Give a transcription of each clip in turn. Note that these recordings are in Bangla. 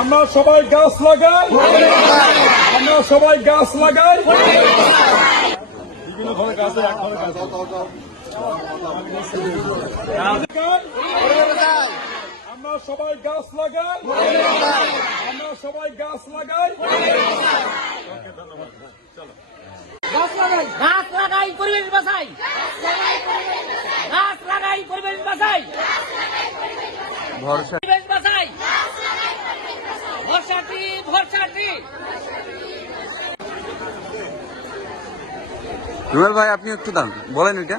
আমরা সবাই গাছ লাগাই, আমরা সবাই গাছ লাগাই। বিভিন্ন ধরনের গাছে এক ধরনের গাছ আমরা সবাই গাছ লাগাই, আমরা সবাই গাছ লাগাই। ওকে, ধন্যবাদ। চলো গাছ লাগাই পরিবেশ বাঁচাই, গাছ লাগাই পরিবেশ বাঁচাই, পরিবেশ বাঁচাই, ভরসাটি ভরসাটি। রুবেল ভাই আপনি একটু দাম বলেন এটা।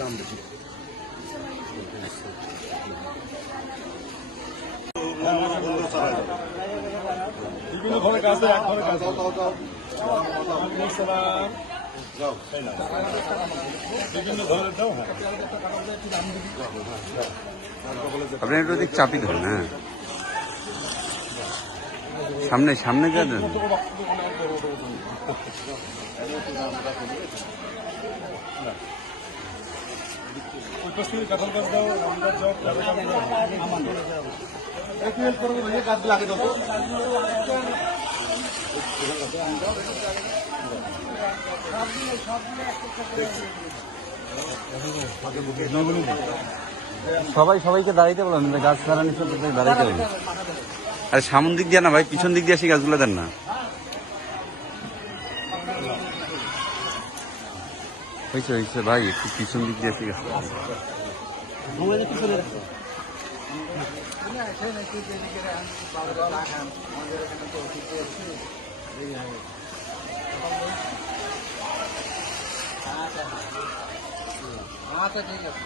দাম বেশি বিভিন্ন ধরনের গাছে এক ধরনের গাছ বিভিন্ন ধরনের দাও। হ্যাঁ, আপনি একটু দিক চাপি ধরেন। হ্যাঁ, সামনে সামনে যা দেন। কাঁঠাল গাছ দাও, আম গাছ দাও, গাছ লাগে দাও। সবাই সবাইকে দাঁড়াইতে বলেন, গাছ দাঁড়ানি দাঁড়াইতে হবে। আরে সামন দিক দিয়ে না ভাই, পিছন দিক দিয়ে আসি গাছগুলো দেন না। হয়েছে হয়েছে ভাই, একটু পিছন দিক দিয়ে আসি গাছ। আচ্ছা ঠিক আছে।